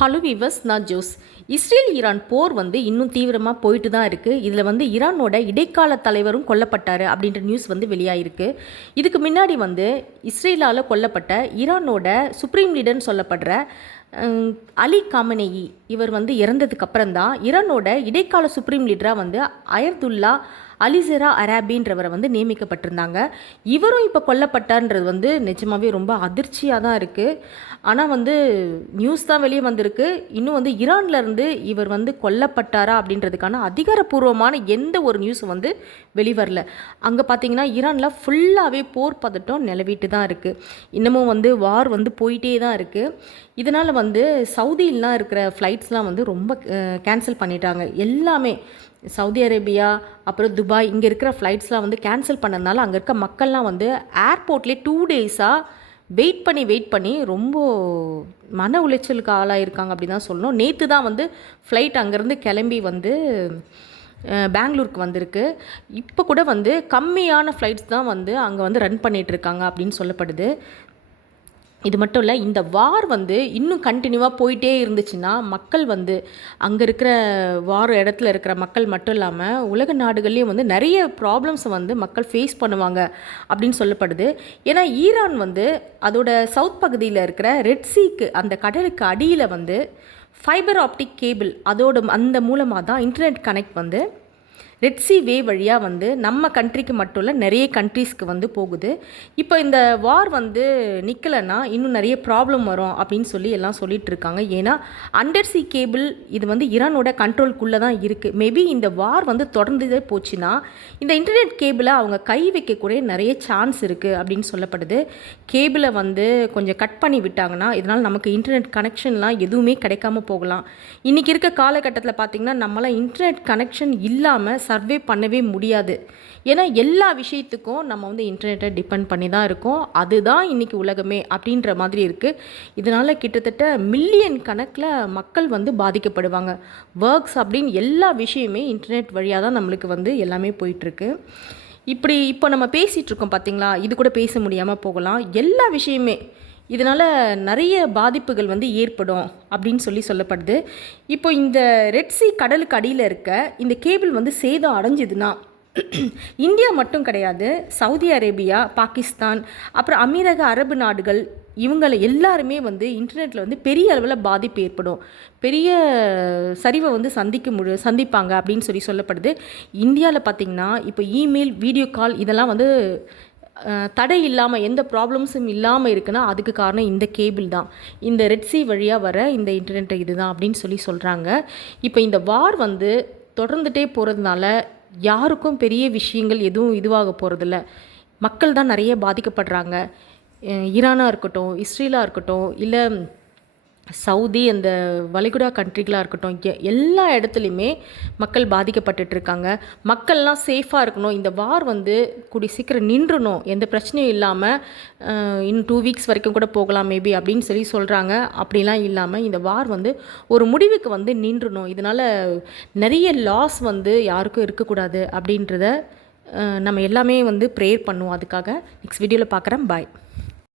Hello viewers, நான் Jose. Israel Iran போர் இன்னும் தீவிரமாக போயிட்டு தான் இருக்குது. இதில் ஈரானோட இடைக்கால தலைவரும் கொல்லப்பட்டார் அப்படின்ற நியூஸ் வெளியாகிருக்கு. இதுக்கு முன்னாடி இஸ்ரேலால் கொல்லப்பட்ட ஈரானோட சுப்ரீம் லீடர்னு சொல்லப்படுற அலி காமனேயி இவர் இறந்ததுக்கு அப்புறம் தான் ஈரானோட இடைக்கால சுப்ரீம் லீடராக அயர்துல்லா அலிசெரா அராபின்றவரை நியமிக்கப்பட்டிருந்தாங்க. இவரும் இப்போ கொல்லப்பட்டார்ன்றது நிஜமாகவே ரொம்ப அதிர்ச்சியாக தான் இருக்குது. ஆனால் நியூஸ் தான் வெளியே வந்திருக்கு. இன்னும் ஈரான்லேருந்து இவர் கொல்லப்பட்டாரா அப்படின்றதுக்கான அதிகாரப்பூர்வமான எந்த ஒரு நியூஸும் வெளிவரல. அங்கே பார்த்தீங்கன்னா ஈரானில் ஃபுல்லாகவே போர் பதட்டம் நிலவிட்டு தான் இருக்குது. இன்னமும் வார் போயிட்டே தான் இருக்குது. இதனால் சவுதியிலாம் இருக்கிற ஃப்ளைட்ஸ்லாம் ரொம்ப கேன்சல் பண்ணிட்டாங்க. எல்லாமே சவுதி அரேபியா அப்புறம் துபாய் இங்கே இருக்கிற ஃப்ளைட்ஸ்லாம் கேன்சல் பண்ணதுனால அங்கே இருக்க மக்கள்லாம் ஏர்போர்ட்லேயே 2 டேஸாக வெயிட் பண்ணி ரொம்ப மன உளைச்சலுக்கு ஆளாயிருக்காங்க அப்படி தான் சொல்லணும். நேற்று தான் ஃப்ளைட் அங்கேருந்து கிளம்பி பெங்களூருக்கு வந்திருக்கு. இப்போ கூட கம்மியான ஃப்ளைட்ஸ் தான் அங்கே ரன் பண்ணிகிட்ருக்காங்க அப்படின்னு சொல்லப்படுது. இது மட்டும் இல்லை, இந்த வார் இன்னும் கண்டினியூவாக போயிட்டே இருந்துச்சுன்னா மக்கள் அங்கே இருக்கிற வார் இடத்துல இருக்கிற மக்கள் மட்டும் இல்லாமல் உலக நாடுகள்லேயும் நிறைய ப்ராப்ளம்ஸை மக்கள் ஃபேஸ் பண்ணுவாங்க அப்படின்னு சொல்லப்படுது. ஏன்னா ஈரான் அதோட சவுத் பகுதியில் இருக்கிற ரெட் சீக்கு அந்த கடலுக்கு அடியில் ஃபைபர் ஆப்டிக் கேபிள் அந்த மூலமாக தான் இன்டர்நெட் கனெக்ட் ரெட் சி வே வழியாக நம்ம கண்ட்ரிக்கு மட்டும் இல்லை நிறைய கண்ட்ரீஸ்க்கு போகுது. இப்போ இந்த வார் நிற்கலைன்னா இன்னும் நிறைய ப்ராப்ளம் வரும் அப்படின்னு சொல்லி எல்லாம் சொல்லிட்டு இருக்காங்க. ஏன்னா அண்டர் சி கேபிள் இது ஈரானோட கண்ட்ரோல்குள்ளே தான் இருக்குது. மேபி இந்த வார் தொடர்ந்துதே போச்சுன்னா இந்த இன்டர்நெட் கேபிளை அவங்க கை வைக்கக்கூடிய நிறைய சான்ஸ் இருக்குது அப்படின்னு சொல்லப்படுது. கேபிளை கொஞ்சம் கட் பண்ணி விட்டாங்கன்னா இதனால் நமக்கு இன்டர்நெட் கனெக்ஷன்லாம் எதுவுமே கிடைக்காம போகலாம். இன்றைக்கி இருக்க காலகட்டத்தில் பார்த்திங்கன்னா நம்மளாம் இன்டர்நெட் கனெக்ஷன் இல்லாமல் சர்வே பண்ணவே முடியாது. ஏன்னா எல்லா விஷயத்துக்கும் நம்ம இன்டர்நெட்டை டிபெண்ட் பண்ணி தான் இருக்கோம். அதுதான் இன்றைக்கி உலகமே அப்படின்ற மாதிரி இருக்குது. இதனால் கிட்டத்தட்ட மில்லியன் கணக்கில் மக்கள் பாதிக்கப்படுவாங்க. ஒர்க்ஸ் அப்படின்னு எல்லா விஷயமே இன்டர்நெட் வழியாக தான் நம்மளுக்கு எல்லாமே போயிட்டுருக்கு. இப்போ நம்ம பேசிகிட்ருக்கோம் பார்த்திங்களா, இது கூட பேச முடியாமல் போகலாம். எல்லா விஷயமே இதனால் நிறைய பாதிப்புகள் ஏற்படும் அப்படின்னு சொல்லப்படுது. இப்போ இந்த ரெட் சி கடலுக்கு அடியில் இருக்க இந்த கேபிள் சேதம் அடைஞ்சிதுன்னா இந்தியா மட்டும் கிடையாது, சவுதி அரேபியா, பாகிஸ்தான், அப்புறம் அமீரக அரபு நாடுகள் இவங்களை எல்லாருமே இன்டர்நெட்டில் பெரிய அளவில் பாதிப்பு ஏற்படும், பெரிய சரிவை சந்திப்பாங்க அப்படின்னு சொல்லப்படுது. இந்தியாவில் பார்த்திங்கன்னா இப்போ இமெயில், வீடியோ கால் இதெல்லாம் தடை இல்லாமல் எந்த ப்ராப்ளம்ஸும் இல்லாமல் இருக்குன்னா அதுக்கு காரணம் இந்த கேபிள் தான். இந்த ரெட் சி வழியாக வர இந்த இன்டர்நெட் இதுதான் அப்படின்னு சொல்கிறாங்க. இப்போ இந்த வார் தொடர்ந்துட்டே போகிறதுனால யாருக்கும் பெரிய விஷயங்கள் எதுவும் இதுவாக போகிறதில்ல. மக்கள் தான் நிறைய பாதிக்கப்படுறாங்க. ஈரானாக இருக்கட்டும், இஸ்ரேலாக இருக்கட்டும், இல்லை சவுதி அந்த வளைகுடா கண்ட்ரிகளாக இருக்கட்டும், எல்லா இடத்துலையுமே மக்கள் பாதிக்கப்பட்டுட்ருக்காங்க. மக்கள்லாம் சேஃபாக இருக்கணும். இந்த வார் கூடி சீக்கிரம் நின்றணும், எந்த பிரச்சனையும் இல்லாமல் இன்னும் 2 வீக்ஸ் வரைக்கும் கூட போகலாம் மேபி அப்படின்னு சொல்கிறாங்க. அப்படிலாம் இல்லாமல் இந்த வார் ஒரு முடிவுக்கு நின்றணும். இதனால் நிறைய லாஸ் யாருக்கும் இருக்கக்கூடாது அப்படின்றத நம்ம எல்லாமே ப்ரேயர் பண்ணுவோம். அதுக்காக நெக்ஸ்ட் வீடியோவில் பார்க்குறேன். பாய்.